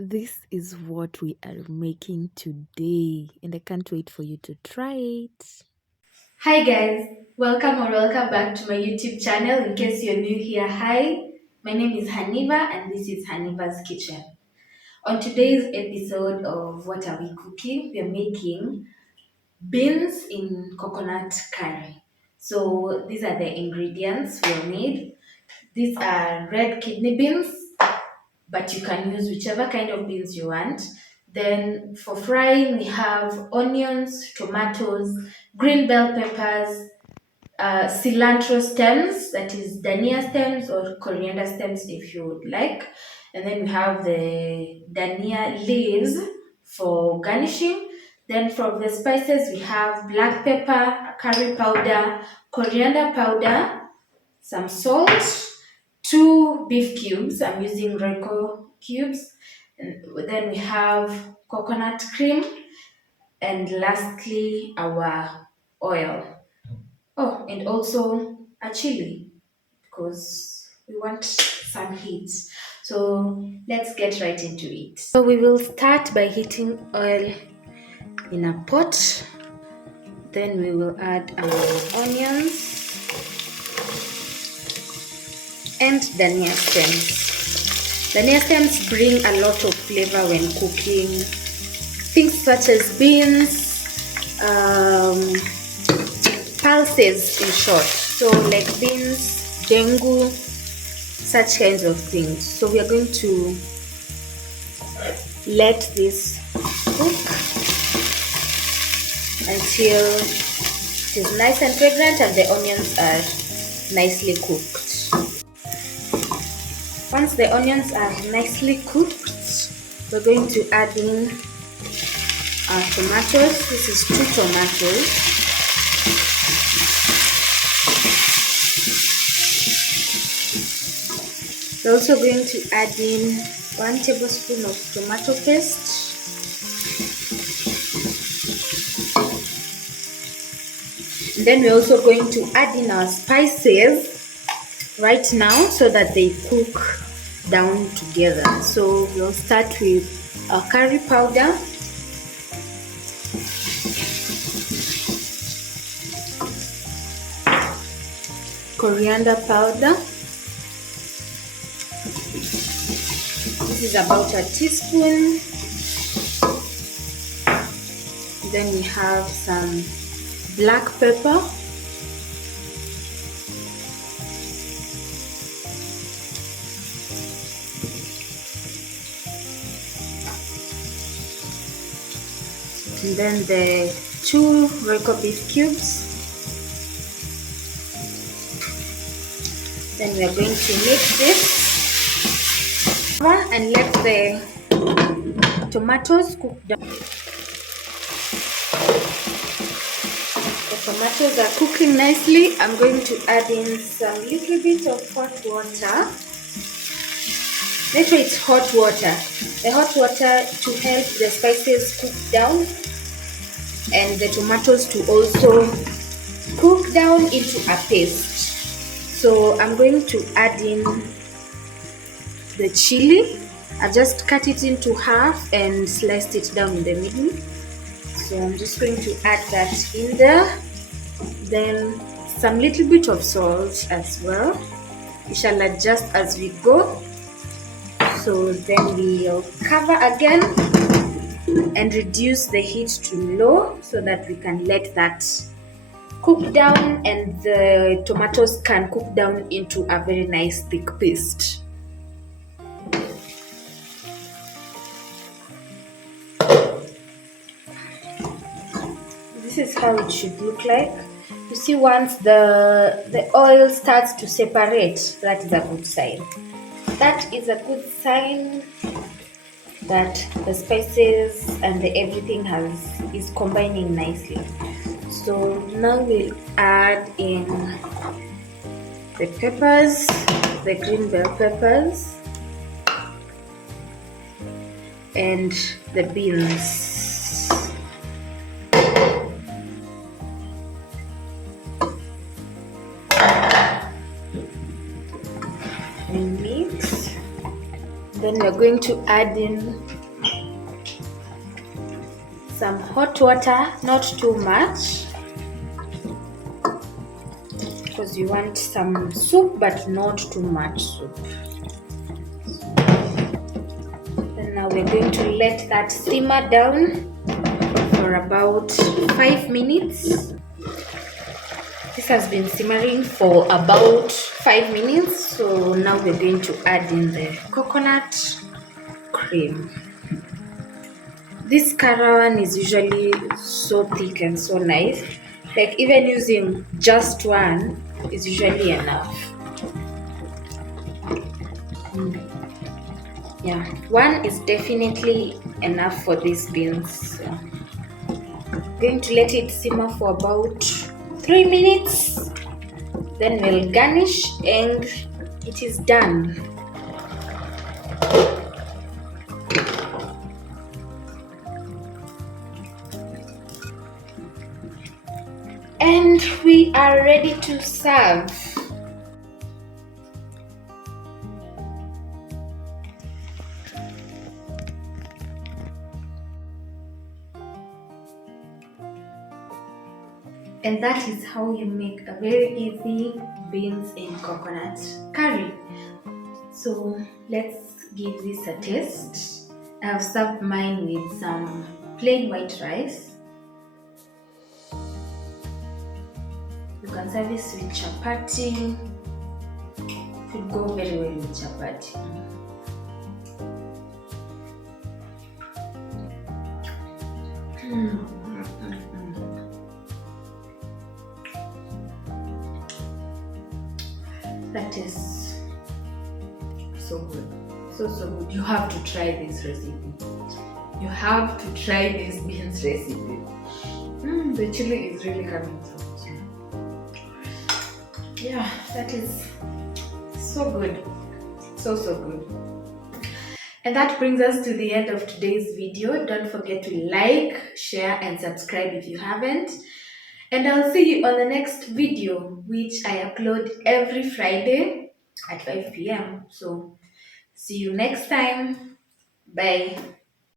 This is what we are making today, and I can't wait for you to try it. Hi guys, welcome back to my YouTube channel. In case you're new here, hi, my name is Haniva and this is Haniva's Kitchen. On today's episode of What Are We Cooking, we're making beans in coconut curry. So these are the ingredients we'll need. These are red kidney beans, but you can use whichever kind of beans you want. Then for frying, we have onions, tomatoes, green bell peppers, cilantro stems, that is dania stems or coriander stems if you would like. And then we have the dania leaves for garnishing. Then from the spices, we have black pepper, curry powder, coriander powder, some salt, two beef cubes. I'm using Royco cubes. And then we have coconut cream, and lastly, our oil. Oh, and also a chili because we want some heat. So let's get right into it. So we will start by heating oil in a pot. Then we will add our onions and dania stems. Dania stems bring a lot of flavor when cooking. Things such as beans, pulses in short. So like beans, dengu, such kinds of things. So we are going to let this cook until it is nice and fragrant and the onions are nicely cooked. Once the onions are nicely cooked, we're going to add in our tomatoes. This is 2 tomatoes. We're also going to add in 1 tablespoon of tomato paste. And then we're also going to add in our spices right now so that they cook down together. So we'll start with our curry powder. Coriander powder. This is about a teaspoon. Then we have some black pepper. And then the 2 Royco beef cubes. Then we are going to mix this and let the tomatoes cook down. The tomatoes are cooking nicely. I'm going to add in some little bit of hot water. Make sure it's hot water. The hot water to help the spices cook down and the tomatoes to also cook down into a paste. So I'm going to add in the chili. I just cut it into half and sliced it down in the middle. So I'm just going to add that in there. Then some little bit of salt as well. We shall adjust as we go. So then we'll cover again and reduce the heat to low so that we can let that cook down and the tomatoes can cook down into a very nice thick paste. This is how it should look like. You see, once the oil starts to separate, that is a good sign. That is a good sign that the spices and everything is combining nicely. So now we'll add in the peppers, the green bell peppers, and the beans. And mix. Then we we're going to add in some hot water, not too much, because you want some soup but not too much soup. And now we're going to let that simmer down for about 5 minutes. This has been simmering for about 5 minutes, so now we're going to add in the coconut cream. This carawan is usually so thick and so nice. Like even using just one is usually enough. Yeah, one is definitely enough for these beans. Yeah. Going to let it simmer for about 3 minutes. Then we'll garnish and it is done. And we are ready to serve. And that is how you make a very easy beans and coconut curry. So let's give this a taste. I have served mine with some plain white rice. You can serve this with chapati. It would go very well with chapati. That is so good. So good. You have to try this recipe. You have to try this beans recipe. The chili is really coming through. Yeah, that is so good. So good. And that brings us to the end of today's video. Don't forget to like, share, and subscribe if you haven't. And I'll see you on the next video, which I upload every Friday at 5 p.m. So see you next time. Bye.